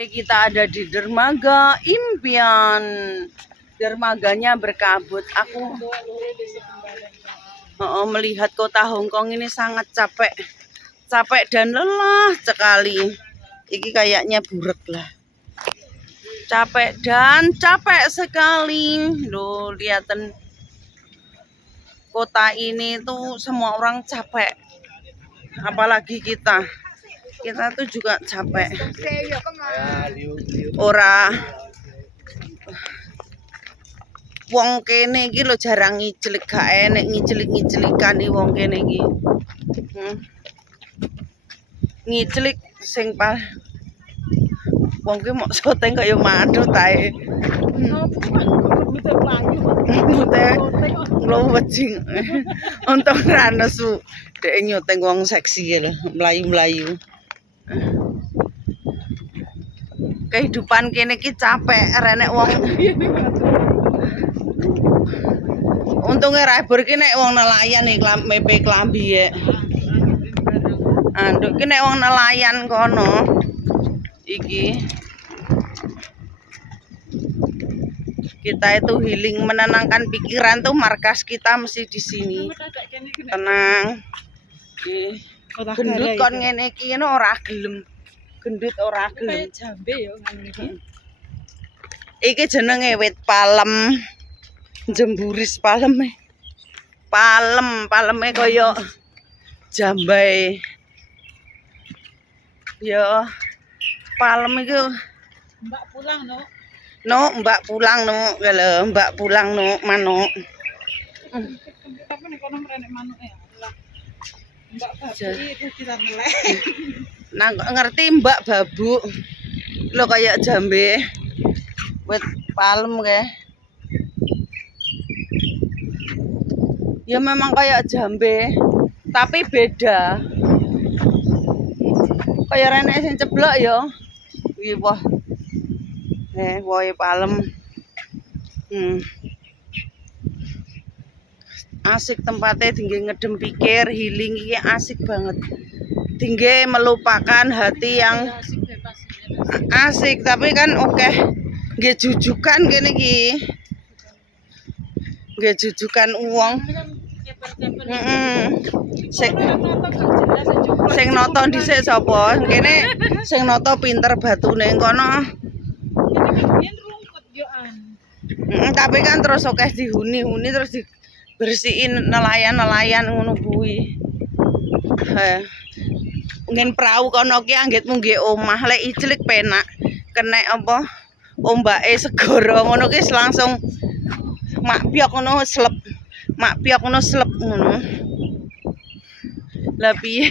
Kita ada di dermaga impian. Dermaganya berkabut. Aku melihat kota Hong Kong ini sangat capek dan lelah sekali. Ini kayaknya buruk lah. Capek sekali. Loh, lihatin kota ini tuh semua orang capek. Apalagi kita tuh juga capek. Ora wong kene iki lho jarang ngicilik, gak enek ngicilik-ngicilikan wong kene iki. Ngicilik sing wong ki mok soteng kaya madut ae. Ngluwejing. Untung ra nesu. Dek nyoteng wong seksi lho, mlayu-mlayu. Kehidupan kene ki capek, renek wong. Untungnya Raibur ki nek wong nelayan iki mepe klambi ya. Anduk ki nek wong nelayan kono iki kita itu healing, menenangkan pikiran tuh markas kita mesti di sini. Tenang. Gendut kon ngene iki ora gelem. Gendut ora gelem. Jambe yo ngene iki. Iki jenenge wit palem. Jemburis paleme. Paleme kaya jambai. Yo palem iku Mbak pulang no. Mbak pulang no, lho, Mbak pulang no manuk. Apa nek kono mrenek manuk ya. Mbak babi itu kita melek. Nah, ngerti Mbak babu. Lho kayak jambe. Wit palem kae. Ya memang kayak jambe, tapi beda. Kayak renek sing ceblok ya. Iki wah. Wohe palem. Asik tempatnya, tinggi ngedem pikir, healing iki asik banget. Tinggi melupakan hati yang asik, tapi kan oke. Nggih jujukan kene iki. Nggih jujukan uang. Sing noto dhisik sapa? Kene sing noto pinter batune kono. Tapi kan terus oke dihuni-huni terus dibersihin nelayan ngono kuwi. Ngen perahu kono ki anggitmu nggih omah lek icilik penak. Kenek apa ombake segara ngono ki langsung mak piok ngono slep. Mak piok ngono slep ngono. Lah piye?